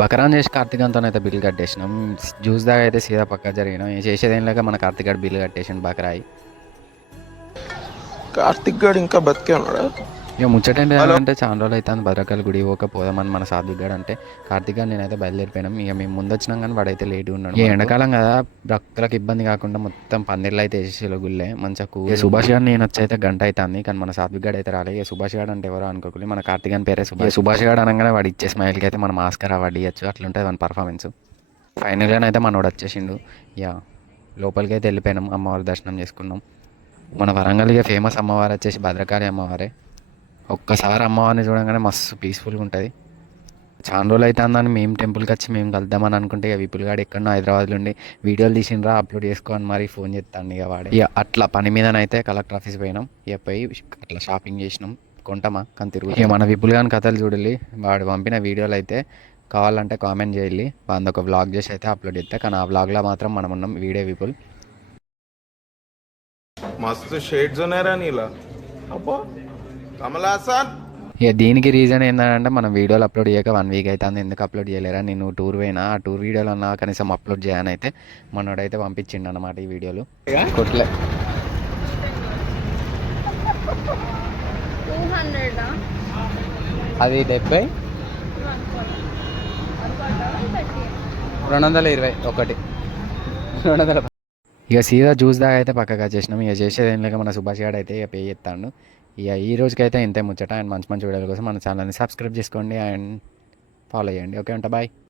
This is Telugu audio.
బకరాన్ చేసి కార్తీకంతో అయితే బిల్లు కట్టేసినాం. జ్యూస్ దాకా అయితే సీదా పక్క జరిగినాం. చేసేది ఏం లేక మన కార్తీక్ గారు బిల్లు కట్టేసిండు బకరాయి. కార్తిక్ గాడు ఇంకా బతికే ఉన్నాడా? ఇక ముచ్చట ఏంటంటే చాలా రోజులు అయితే భద్రకాళి గుడి పోదామని మన సాత్విక్ గారు అంటే కార్తీక్ గారు నేనైతే బయలుదేరిపోయినాం. ఇక మేము ముందు వచ్చినాం కానీ వాడైతే లేట్ ఉన్నాడు. ఈ ఎండాకాలం కదా భక్తులకు ఇబ్బంది కాకుండా మొత్తం పందిర్లు అయితే వేసేసి గుళ్ళే మంచిగా సుభాష్ గారు నేను వచ్చి అయితే గంట అవుతుంది కానీ మన సాత్విక్ గారు అయితే రాలేదు. ఇక సుభాష్ గారు అంటే ఎవరో అనుకోకూడదు, మన కార్తీక్ అని పేరే సుభాష్ గారు అనగానే వాడు ఇచ్చే స్మైల్కి అయితే మనం ఆస్కార్ అవార్డు ఇవ్వచ్చు. అట్లుంటుంది మన పర్ఫార్మెన్స్. ఫైనల్గా అయితే మనోడు వచ్చేసిండు. ఇక లోపలికి అయితే వెళ్ళిపోయినాం. అమ్మవారి దర్శనం చేసుకున్నాం. మన వరంగల్గా ఫేమస్ అమ్మవారు వచ్చేసి భద్రకాళి అమ్మవారే. ఒక్కసారి అమ్మవారిని చూడగానే మస్తు పీస్ఫుల్గా ఉంటుంది. చాలా రోజులు అయితే అందని మేము టెంపుల్కి వచ్చి మేము కలుద్దామని అనుకుంటే ఇక విపుల్ గాడు ఎక్కడో హైదరాబాద్లో ఉండి వీడియోలు తీసిండ్రా అప్లోడ్ చేసుకోని మరి ఫోన్ చేస్తాను. ఇక వాడే ఇక అట్లా పని మీదనైతే కలెక్టర్ ఆఫీస్ పోయినాం. ఇక పోయి అట్లా షాపింగ్ చేసినాం. కొంటామా కానీ తిరుగు. ఇక మన విపుల్ గాని కథలు చూడాలి. వాడు పంపిన వీడియోలు అయితే కావాలంటే కామెంట్ చేయాలి. వాడిని ఒక వ్లాగ్ చేసి అయితే అప్లోడ్ చేస్తే కానీ ఆ వ్లాగ్లో మాత్రం మనం ఉన్నాం. వీడియో విపుల్ మస్తు షేడ్స్ ఉన్నాయరా నీలా. అబ్బో కమలాసన్. ఇక దీనికి రీజన్ ఏంటంటే మనం వీడియోలు అప్లోడ్ చేయక 1 వీక్ అవుతుంది. ఎందుకు అప్లోడ్ చేయలేరా, నేను టూర్ పోయినా ఆ టూర్ వీడియోలు అన్నా కనీసం అప్లోడ్ చేయని అయితే మనోడైతే పంపించిండు అన్నమాట ఈ వీడియోలు. కొట్లే 200 అది 70 220 ఒకటి 200. ఇక సీదా జ్యూస్ దాకా అయితే పక్కగా చేసినాం. ఇక చేసేది ఏం లేక మన సుభాష్ గారు అయితే ఇక పే చేస్తాడు. ఇక ఈ రోజుకైతే ఇంతే ముచ్చట. అండ్ మంచి మంచి వీడియోల కోసం మన ఛానల్ని సబ్స్క్రైబ్ చేసుకోండి అండ్ ఫాలో చేయండి. ఓకే, ఉంటా, బాయ్.